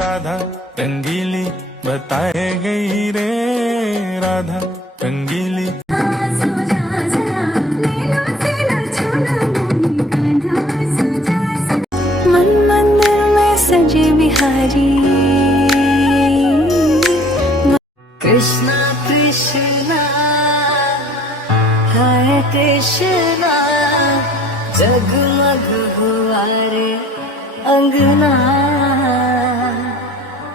राधा रंगीली बताए गई रे, राधा रंगीली। मन मंदिर में सजे बिहारी, कृष्णा कृष्णा हाय कृष्णा, जगमग हुआ रे अंगना,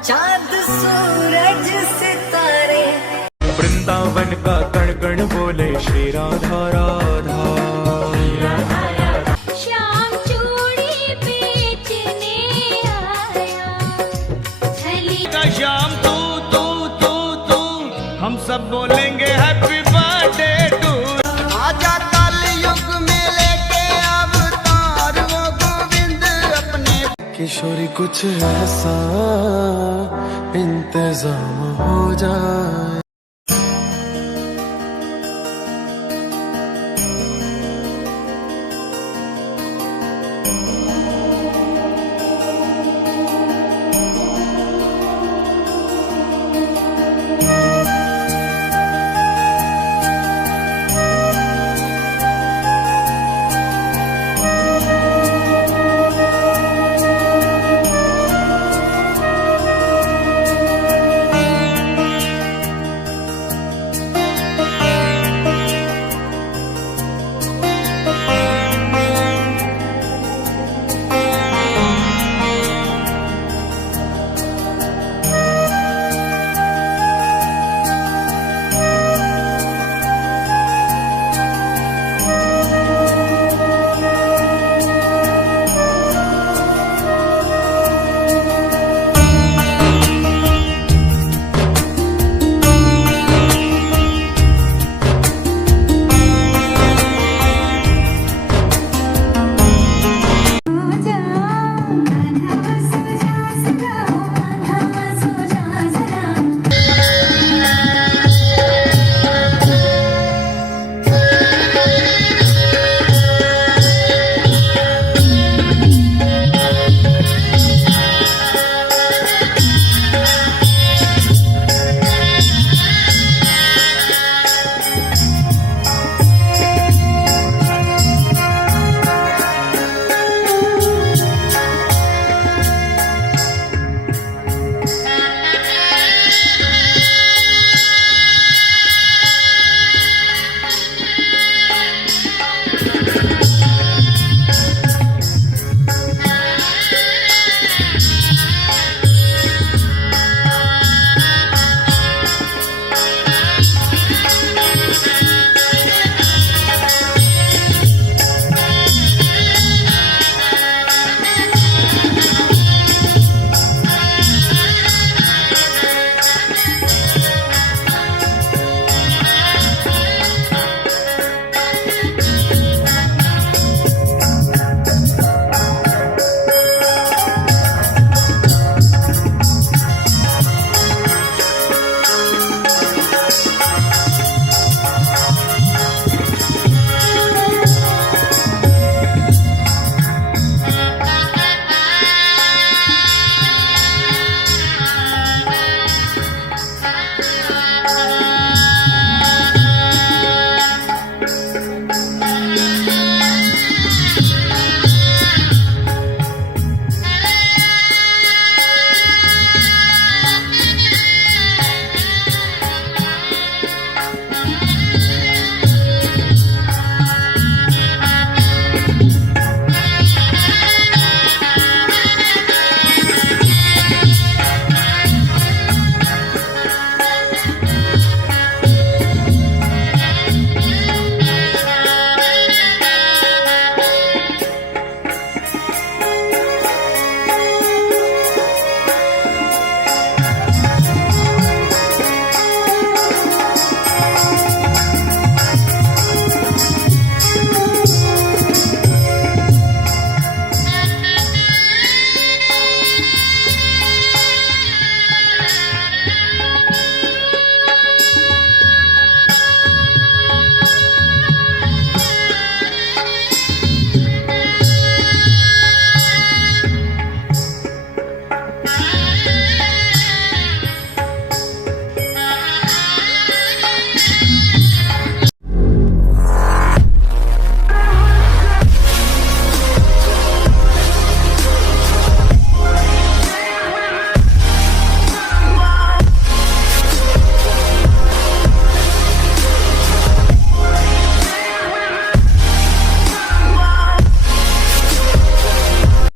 चांद सूरज सितारे। वृंदावन का कण कण बोले श्री राधा राधा। श्याम चूड़ी बेचने आया, श्याम तू तू तू तू, हम सब बोलेंगे हैप्पी बर्थडे टू। आजा कल युग में लेके अवतार वो गोविंद अपने। किशोरी कुछ ऐसा इंतजाम हो जाए।